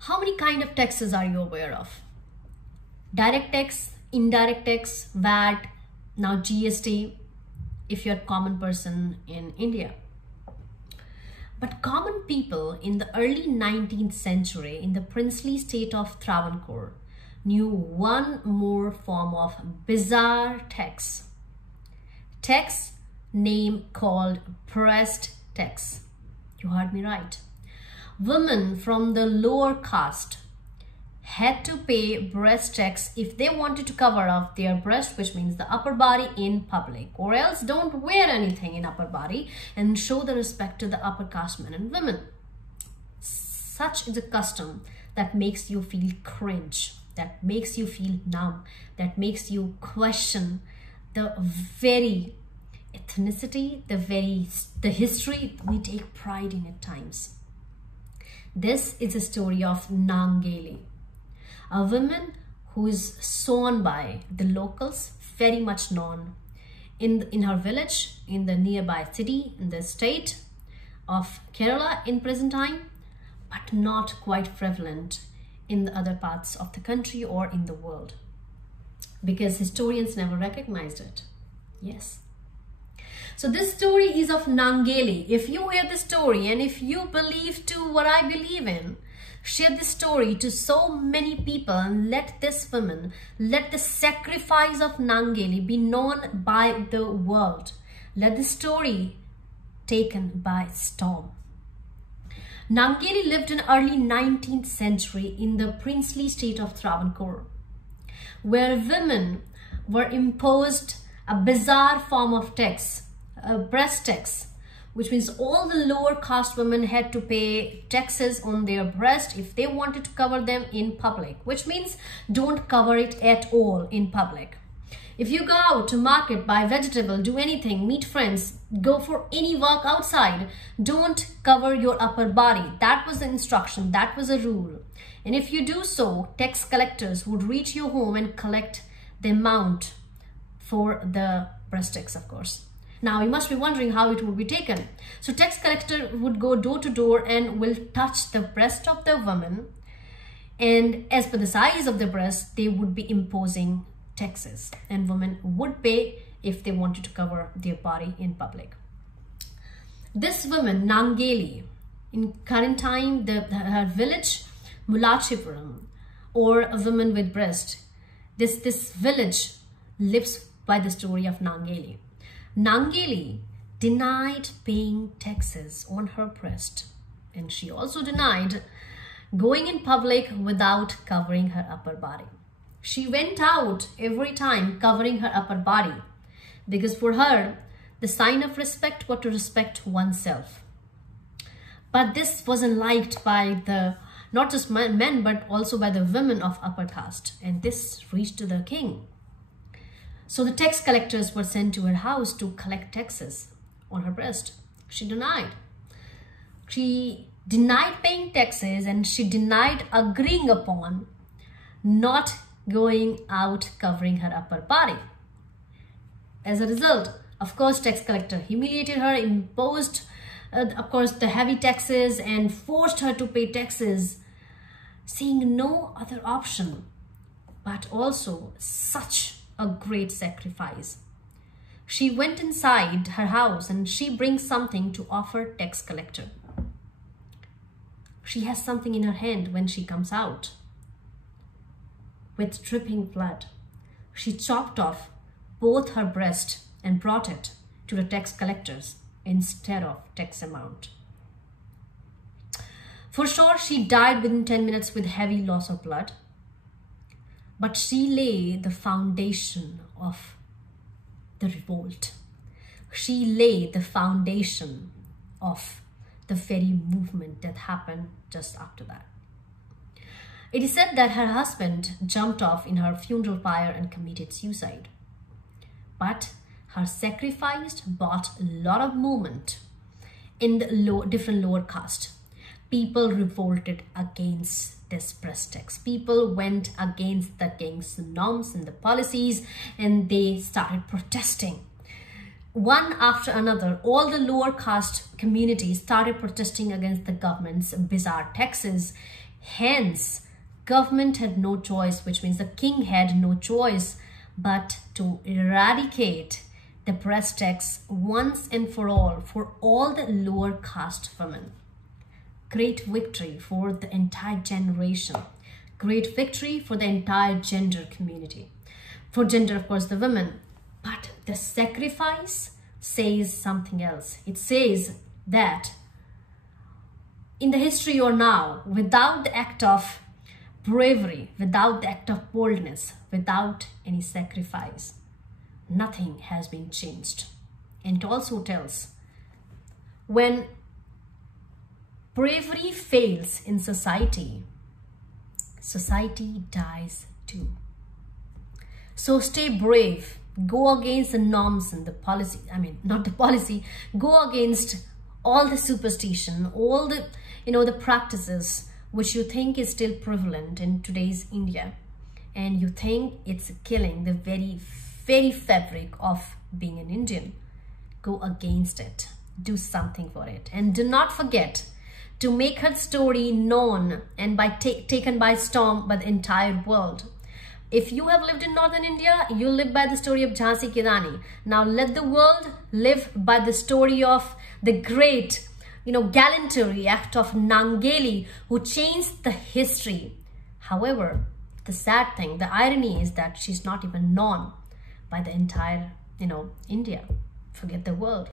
How many kind of taxes are you aware of? Direct tax, indirect tax, VAT, now GST, if you're a common person in India. But common people in the early 19th century in the princely state of Travancore knew one more form of bizarre tax. Tax name called breast tax. You heard me right. Women from the lower caste had to pay breast tax if they wanted to cover up their breast, which means the upper body, in public, or else don't wear anything in upper body and show the respect to the upper caste men and women. Such is a custom that makes you feel cringe, that makes you feel numb, that makes you question the very ethnicity, the history we take pride in at times. This is a story of Nangeli, a woman who is known by the locals, very much known in her village, in the nearby city, in the state of Kerala in present time, but not quite prevalent in the other parts of the country or in the world, because historians never recognized it. Yes. So this story is of Nangeli. If you hear the story and if you believe to what I believe in, share this story to so many people and let this woman, let the sacrifice of Nangeli be known by the world. Let the story taken by storm. Nangeli lived in early 19th century in the princely state of Travancore, where women were imposed a bizarre form of tax, a breast tax, which means all the lower caste women had to pay taxes on their breast if they wanted to cover them in public, which means don't cover it at all in public. If you go out to market, buy vegetable, do anything, meet friends, go for any work outside, don't cover your upper body. That was the instruction, that was a rule. And if you do so, tax collectors would reach your home and collect the amount for the breast tax, of course. Now, you must be wondering how it would be taken. So tax collector would go door to door and will touch the breast of the woman. And as per the size of the breast, they would be imposing taxes. And women would pay if they wanted to cover their body in public. This woman, Nangeli, in current time, her village, Mulachipuram, or a woman with breast, this village lives by the story of Nangeli. Nangeli denied paying taxes on her breast, and she also denied going in public without covering her upper body. She went out every time covering her upper body, because for her, the sign of respect was to respect oneself. But this wasn't liked by not just men, but also by the women of upper caste, and this reached to the king. So the tax collectors were sent to her house to collect taxes on her breast. She denied. She denied paying taxes, and she denied agreeing upon not going out covering her upper body. As a result, of course, tax collector humiliated her, imposed, of course, the heavy taxes and forced her to pay taxes, seeing no other option, but also such a great sacrifice. She went inside her house and she brings something to offer tax collector. She has something in her hand when she comes out. With dripping blood, she chopped off both her breast and brought it to the tax collectors instead of tax amount. For sure, she died within 10 minutes with heavy loss of blood. But she lay the foundation of the revolt. She lay the foundation of the very movement that happened just after that. It is said that her husband jumped off in her funeral pyre and committed suicide. But her sacrifice brought a lot of movement in the different lower caste. People revolted against this breast tax. People went against the king's norms and the policies, and they started protesting. One after another, all the lower caste communities started protesting against the government's bizarre taxes, Hence, government had no choice, which means the king had no choice but to eradicate the breast tax once and for all the lower caste women. Great victory for the entire generation. Great victory for the entire gender community. For gender, of course, the women. But the sacrifice says something else. It says that in the history or now, without the act of bravery, without the act of boldness, without any sacrifice, nothing has been changed. And it also tells, when bravery fails in society, society dies too. So stay brave, go against the norms and the policy, not the policy, go against all the superstition, all the, the practices which you think is still prevalent in today's India. And you think it's killing the very, very fabric of being an Indian. Go against it, do something for it. And do not forget to make her story known and taken by storm by the entire world. If you have lived in northern India, you live by the story of Jhansi Ki Rani. Now let the world live by the story of the great, gallantry act of Nangeli, who changed the history. However, the sad thing, the irony is that she's not even known by the entire, India. Forget the world.